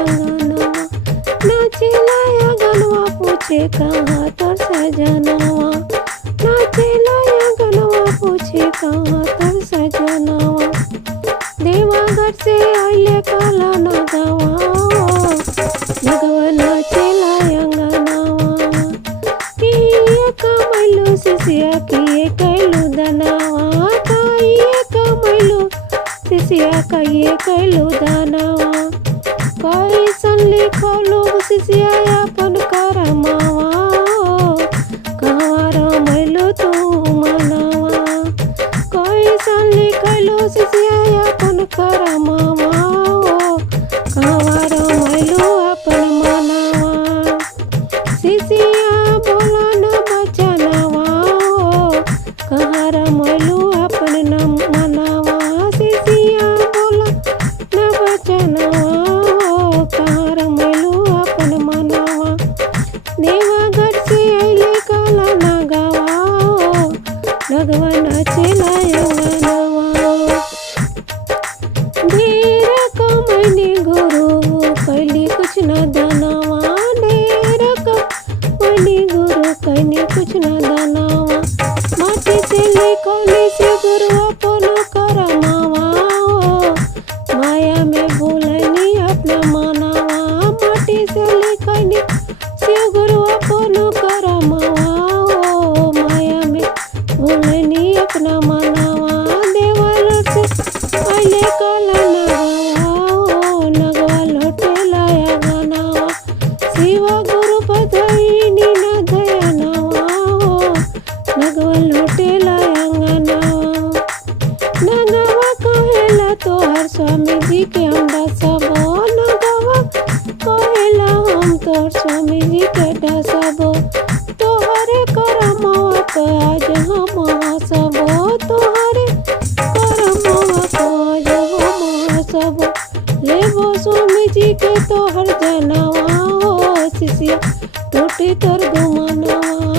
अंगनवा, नाचेला अंगनवा पूछे कहाँ तोर सजनवा, नाचेला अंगनवा पूछे कहाँ तोर सजनवा। देवघर से आइले काला नगवा, नगवा नाचेला अंगनवा। किए कमैलू सिसिया किए कैलू दनवा, किए कमैलू सिसिया किए कैलू दनवा। कैसन लिखलू सिसिया अपन करमवा, कहवा रमैलू तू मनवा। कैसन लिखलू सिसिया अपन करमवा, कहवा रमैलू अपन मनवा। सिसिया बोला न बचनवा, कहाँ रमैलू अपन मनवा। सिसिया बोला न बचनवा, कहाँ रमैलू अपन मनवा। देवघर से अइले काला नगवा, नगवा नाचेला अंगनवा। ढेर कमैनी गुरु कैली कुछ न दनवा, ढेर कमैनी गुरु कैली कुछ न दनवा। माटी से लिखौली से गुरु अपन करमवा, माया में भूलनी अपना मनवा। माटी से लिखौली से गुरु अपन करमवा, माया में भूलनी अपना मनवा। देवघर से अइले काला नगवा, नगवा लौटेला अंगनवा। शिव गुरु पधइनी न धयनवा, नगवा लौटेला अंगनवा। नगवा कहेला तोहर स्वामी जी के हम डसबो, नगवा कहेला हम तोहर स्वामी जी के डसबो। तोहरे करमवा पे आज हम हंसबो, तोहरे करमवा पे आज हम हंसबो। लेबो स्वामी जी के तोहर जनवा, हो सिसिया टूटी तोर गुमनवा।